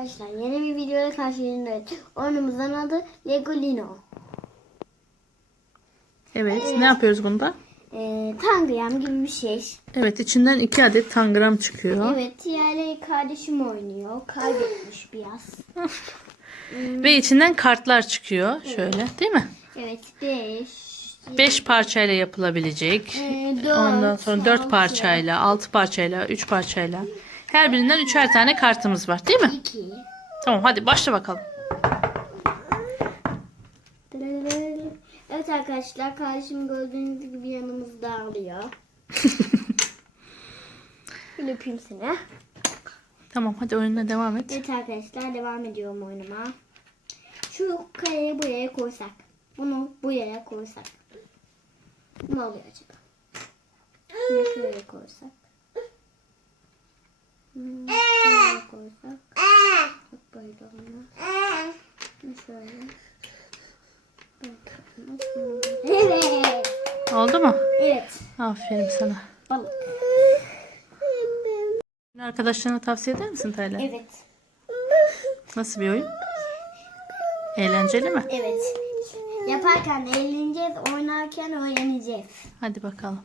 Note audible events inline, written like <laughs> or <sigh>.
Arkadaşlar yeni bir videoda karşınızdayız. Oyunumuzun adı Legolino. Evet. Ne yapıyoruz bunda? Ee, Tangram gibi bir şey. Evet. içinden iki adet tangram çıkıyor. Evet diğerleri kardeşim oynuyor. Kaybetmiş biraz. <laughs> Ve içinden kartlar çıkıyor. Şöyle. Değil mi? Evet 5. Beş parçayla yapılabilecek. Ee, dört, Ondan sonra dört altı. parçayla, altı parçayla, üç parçayla. Her birinden üçer tane kartımız var. Değil mi? 2. Tamam hadi başla bakalım. Evet arkadaşlar kardeşim gördüğünüz gibi yanımızda ağlıyor. <laughs> Şöyle öpeyim seni. Tamam hadi oyununa devam et. Evet arkadaşlar devam ediyorum oyunuma. Şu kareyi buraya koysak. Bunu buraya koysak. Ne oluyor acaba? Şunu şöyle koysak. Hmm, şöyle koysak. Böyle olmaz. Şunu şöyle. Böyle olmaz. Evet. Oldu mu? Evet. Aferin sana. Balık. Arkadaşlarına tavsiye eder misin Taylan? Evet. Nasıl bir oyun? Eğlenceli mi? Evet. Yaparken eğleneceğiz, oynarken öğreneceğiz. Hadi bakalım.